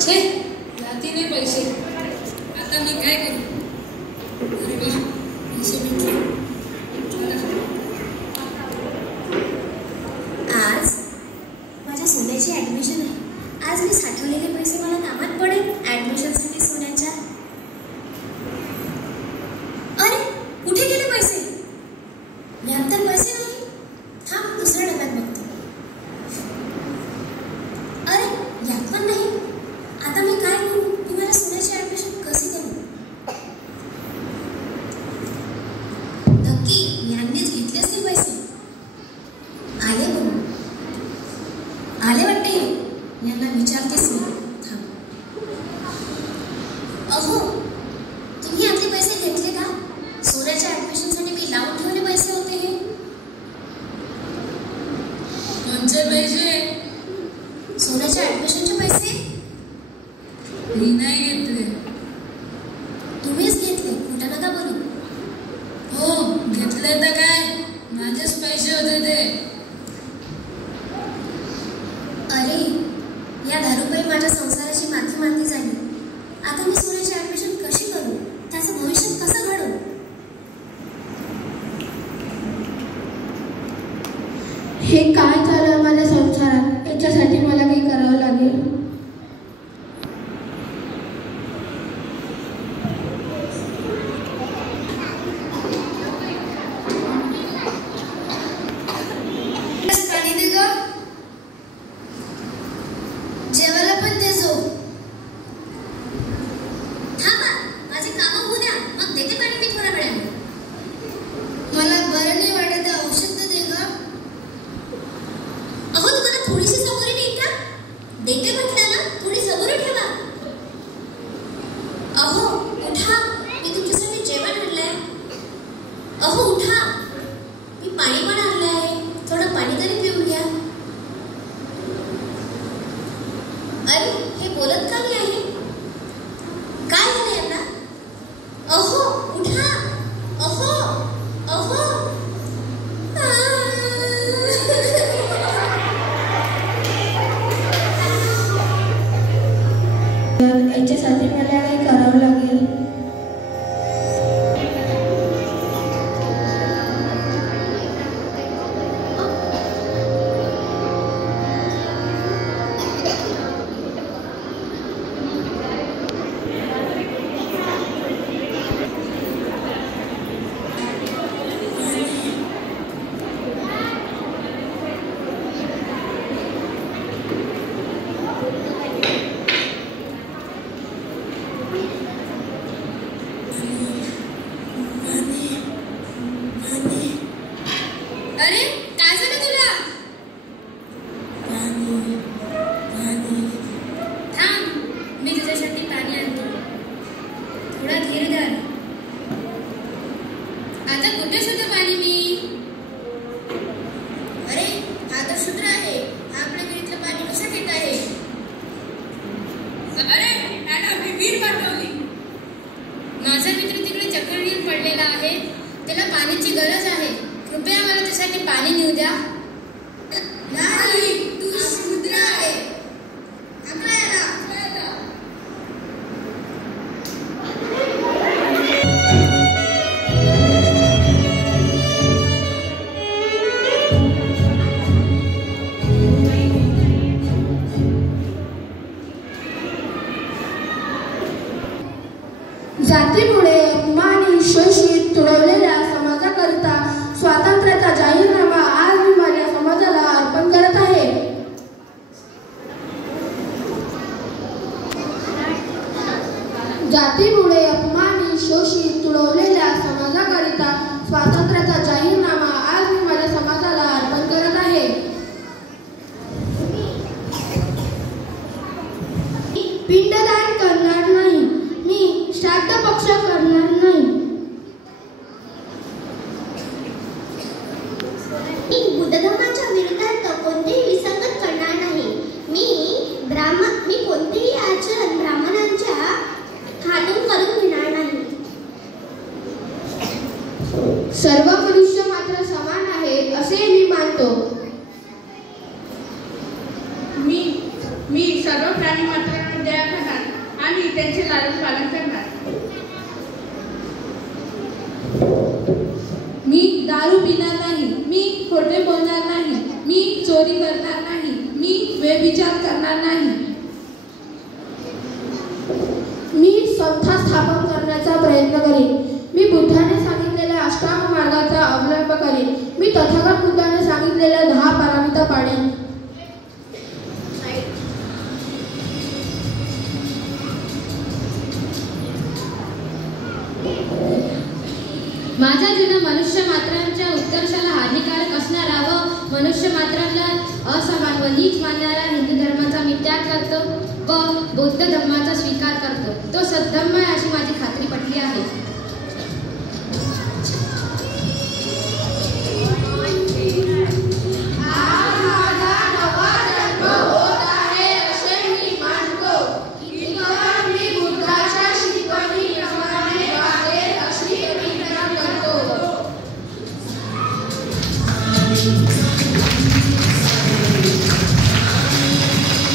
छे जाती नाही पैसे. आता मी काय करू? अरे वा, पैसे भेटले. आज माझ्या सोन्याची ॲडमिशन आहे. आज मी साठवलेले पैसे मला कामात पडेल ॲडमिशनसाठी सोन्याच्या. अरे कुठे गेले पैसे? यात तर पैसे नाही. थांब, दुसऱ्या डब्यात बघतो. अरे यात पण नाही. आता मी काय करू? मी मला सोन्याची ॲडमिशन कशी करू? नक्की यांनीच घेतले असतील पैसे. आले म्हणून आले वाटते. यांना विचारतेस मी. थांब. अहो, तुम्ही यातले पैसे घेतले का? सोन्याच्या ॲडमिशनसाठी मी लावून ठेवले पैसे होते हे. कोणचे पैसे? सोन्याच्या ॲडमिशनचे पैसे. मी नाही घेतले. तुम्हीच घेतले, खोटं नका बोलू. हो घेतले तर काय, माझेच पैसे होते ते. अरे या दारूपायी माझ्या संसाराची माती झाली. आता मी सोन्याची ॲडमिशन कशी करू? त्याचं भविष्य कसं घडवू? हे काय झालं माझ्या संसारात? याच्यासाठी मला काही करावं लागेल. जेवायला पण दे जो. थांबा, माझे काम होऊ द्या, मग देते पाणी मी थोड्या वेळाने. मला बरं नाही वाटत, औषध दे ग. अहो तुम्हाला थोडीशी सबुरी नाही का? देते म्हटलं ना, थोडी सबुरी ठेवा. अहो उठा, मी तुमच्यासाठी जेवण आणलंय. अहो उठा, मी पाणी पण आणलं आहे. थोडं पाणी तरी पिऊन घ्या. अरे हे बोलत का नाही आहे? काय झालं यांना? अहो उठा. अहो अहो. याच्यासाठी मला काही करावं लागेल. अरे काय झालं तुला? थांब, मी तुझ्यासाठी पाणी आणतो. थोडा धीर धर. आता कुठे शोधू पाणी मी? अरे हा तर शूद्र आहे. हा आपल्या विहिरीतलं पाणी कसं घेत आहे? अरे मॅडम, मी विहीर पाठवली. माझा मित्र तिकडे चक्रीत पडलेला आहे. त्याला पाण्याची गरज आहे. कृपया मला त्यासाठी पाणी नेऊ द्या. नाही, तू शूद्र आहे. जातीमुळे अपमानित, शोषित, तुडवलेल्या समाजाकरिता स्वातंत्र्याचा जाहीरनामा आज मी माझ्या समाजाला अर्पण करत आहे. जातीमुळे अपमानित, शोषित, तुडवलेल्या समाजाकरिता स्वातंत्र्याचा जाहीरनामा आज मी माझ्या समाजाला अर्पण करत आहे. पिंडदान करणार नाही. मी श्राद्ध पक्ष करणार नाही. मी बुद्धधर्माच्या विरोधात कोणतेही विसंगत करणार नाही. मी कोणतेही आचरण ब्राह्मणांच्या हातून करून घेणार नाही. सर्व मनुष्य मात्र समान आहेत असे मी मानतो. मी सर्व प्राणी मात्रांना दया करणार आणि त्यांचे लालन पालन करणार. मी दारू पिणार नाही, मी खोटे बोलणार नाही, मी चोरी करणार नाही, मी व्यभिचार करणार नाही. मी संस्था स्थापन करण्याचा प्रयत्न करेन. मी बुद्धाने सांगितलेल्या अष्टांग मार्गाचा अवलंब करेन. मी तथागत बुद्धाने सांगितलेल्या 10 पारमिता पाळेन. माझा जन्म मनुष्य मात्रांच्या उत्कर्षाला हानिकारक असणारा व मनुष्य मात्रांना असमान व नीच मानणारा हिंदू धर्माचा मी त्याग करतो व बौद्ध धर्माचा स्वीकार करतो. तो सद्धम्म आहे अशी माझी खात्री पटली आहे.